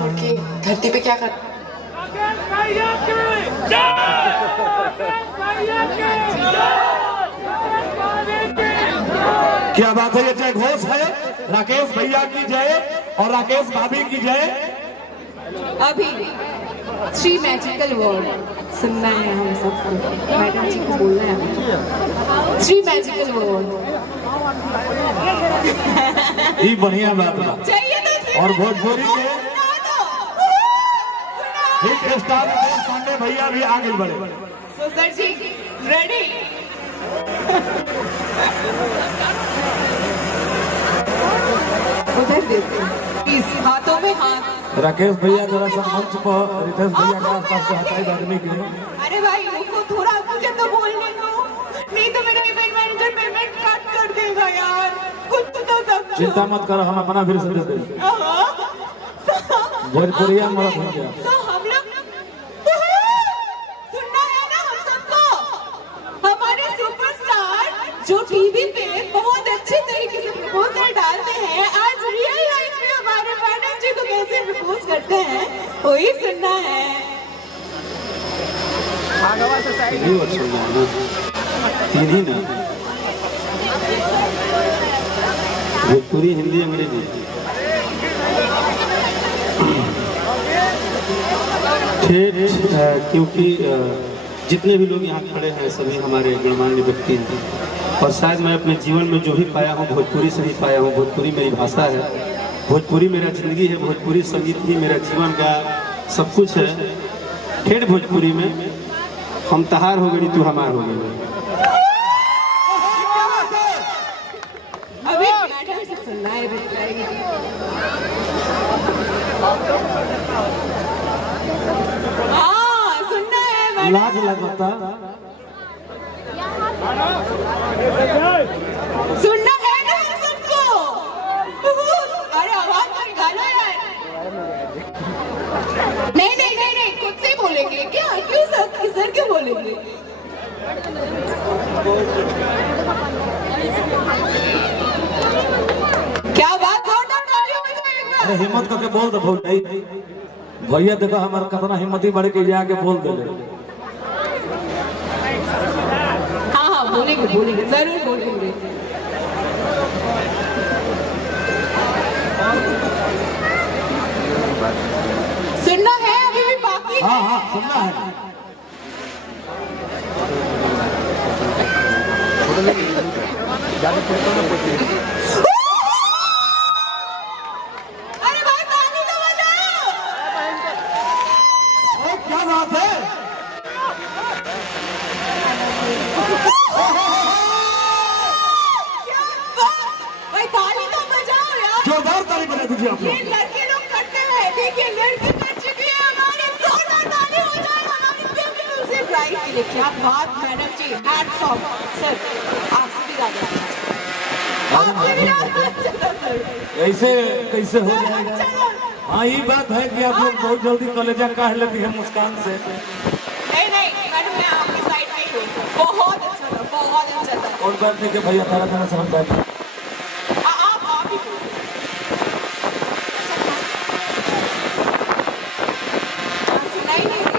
छोड़ के धरती पे क्या कर। क्या बात है, ये जय घोष है। राकेश भैया की जय और राकेश भाभी की जय। अभी 3 मैजिकल वर्ड सुनना है हम सबको, मैडम जी को बोलना है 3 मैजिकल वर्ड। ये बढ़िया बात है। चाहिए तो और भोजपुरी के हिट स्टार पांडे भैया भी आगे बढ़े। सो सर जी रेडी। उधर देखो प्लीज, हाथों में हाथ। राकेश भैया जरा सा मंच पर रितेश भैया के आसपास से हटाई आदमी के लिए। अरे भाई रुको थोड़ा, मुझे तो बोलने दो, नहीं तो मेरा इवेंट मैनेजर पेमेंट कट कर देगा यार। कुछ तो समझो। चिंता मत करो, हम अपना फिर से दे देंगे। भोजपुरिया मरद हो गया। तो हम लोग सुनना है ना हम सबको। हमारे सुपरस्टार जो टीवी पे बहुत अच्छे तरीके से प्रपोजल डालते हैं, आज रियल लाइफ में हमारे मैडम जी को कैसे प्रपोज करते हैं वही सुनना है। तीन ही ना, भोजपुरी, हिंदी, अंग्रेजी। क्योंकि जितने भी लोग यहाँ खड़े हैं सभी हमारे गणमान्य व्यक्ति हैं और शायद मैं अपने जीवन में जो भी पाया हूँ भोजपुरी से ही पाया हूँ। भोजपुरी मेरी भाषा है, भोजपुरी मेरा जिंदगी है, भोजपुरी संगीत ही मेरा जीवन का सब कुछ है। ठेठ भोजपुरी में हम तहार हो गई तू हमार हो गई। अभी मैडम से सुनना है सुनना है। लाज लगता सुनना है ना हम सबको। अरे आवाज तो निकालो यार। नहीं नहीं नहीं नहीं, खुद से बोलेंगे क्या? क्यों सर क्यों बोलेंगे? क्या बात हो? अरे हिम्मत करके बोल दो भैया, देखो हमारा कितना हिम्मती बढ़ के जाके बोल दे। हाँ हाँ बोलेंगे बोलेंगे, जरूर बोलेंगे। सुनना है अभी भी बाकी। हाँ हाँ सुनना है। अरे भाई ताली तो बजाओ। क्या बात है? भाई ताली तो बजाओ यार। जोरदार ताली बजा दीजिए आप ये लोग। लड़के लोग करते हैं, देखिए लड़की कर चुकी है हमारी, जोरदार ताली हो जाए हमारी कैपिटल से प्राइज के लिए। क्या बात मैडम जी, हैट्स ऑफ सर, आपसे भी राजा आपसे भी राजा। ऐसे कैसे हो जाएगा? हाँ ये बात है कि आप लोग बहुत जल्दी कलेजा काट लेती है मुस्कान से। नहीं नहीं मैडम, मैं आपकी साइड में ही हूँ। बहुत अच्छा था, बहुत अच्छा था। और बात नहीं कि भैया तारा समझ बैठे। आप ही सुनाई नहीं दी।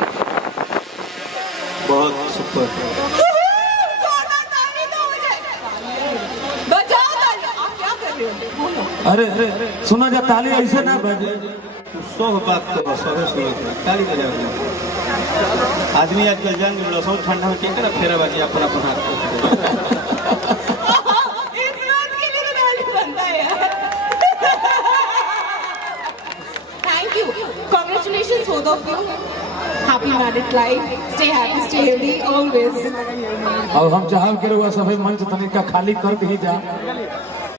बहुत सुपर। जोरदार ताली दो मुझे। बजाओ ताली। आप क्या कर रहे हो? बोलो। अरे अरे सुना जा, ताली ऐसे ना बजे। सब बात तो बस सुनो ताली बजा रहे आदमी आजकल जान गए सब ठंडा में क्या फेरा बाजी अपना अपना इस बात के लिए तो ताली बनता है यार। Thank you. Congratulations both of you. Happy married life. Stay happy, stay healthy always. अब हम चाहब के लोग सभी मंच तनिका खाली करके ही जा।